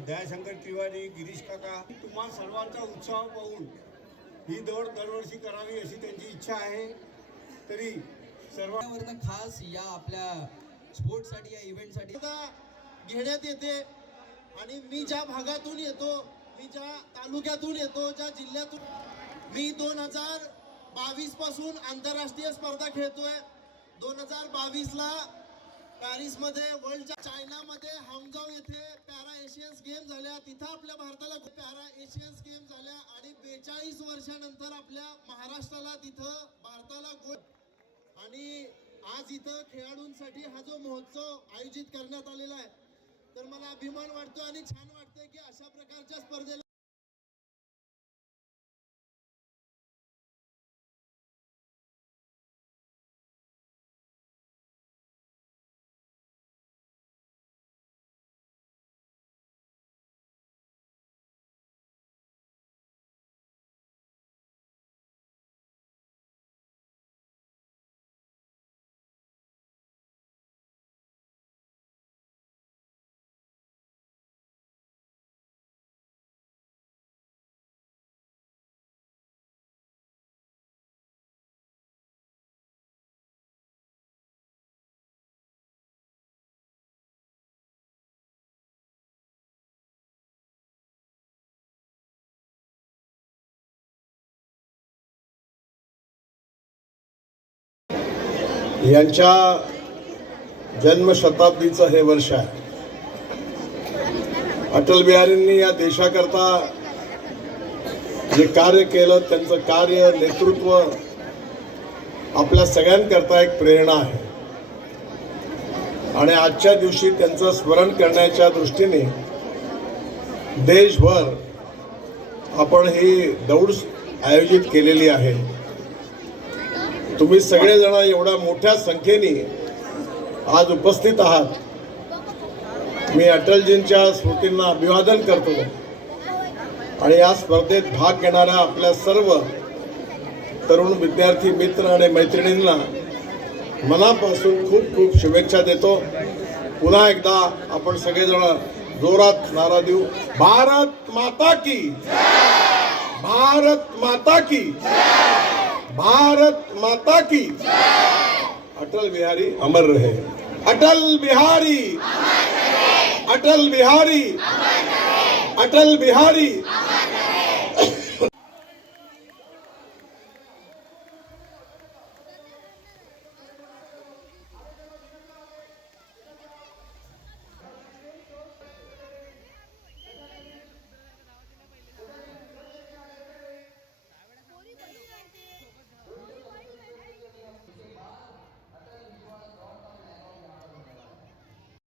दयाशंकर तिवारी गिरीश काका तुम्हा सर्वांचा उत्साह पाहून ही दौड दरवर्षी करावी अशी त्यांची इच्छा आहे. तरी सर्व खास या आपल्या स्पोर्टसाठी या इव्हेंटसाठी घेण्यात येते. आणि मी ज्या भागातून येतो मी ज्या तालुक्यातून येतो ज्या जिल्ह्यातून मी दोन हजार बावीसपासून आंतरराष्ट्रीय स्पर्धा खेळतोय. दोन हजार बावीसला पॅरिसमध्ये पॅरिसमध्ये वर्ल्डच्या चायनामध्ये हांगजाव येथे पॅरा झाल्या तिथं आपल्या भारताला पॅरा एशियन्स गेम झाल्या आणि बेचाळीस वर्षानंतर आपल्या महाराष्ट्राला तिथं भारताला गोल्ड आणि आज इथं खेळाडूंसाठी हा जो महोत्सव आयोजित करण्यात आलेला आहे तर मला अभिमान वाटतो आणि छान वाटतंय की अशा प्रकारच्या स्पर्धेला यांच्या जन्मशताब्दीचं हे वर्ष आहे. अटल बिहारींनी या देशाकरता जे कार्य केलं त्यांचं कार्य नेतृत्व आपल्या सगळ्यांकरता एक प्रेरणा आहे. आणि आजच्या दिवशी त्यांचं स्मरण करण्याच्या दृष्टीने देशभर आपण ही दौड आयोजित केलेली आहे. तुम्ही सगळेजण एवढ्या मोठ्या संख्येने आज उपस्थित आहात. मी अटलजींच्या स्मृतींना अभिवादन करतो आणि या स्पर्धेत भाग घेणाऱ्या आपल्या सर्व तरुण विद्यार्थी मित्र आणि मैत्रिणींना मनापासून खूप खूप शुभेच्छा देतो. पुन्हा एकदा आपण सगळेजण जोरात नारा देऊ. भारत माता की भारत माता की भारत माता की। अटल बिहारी अमर रहे। अटल बिहारी अटल बिहारी अटल बिहारी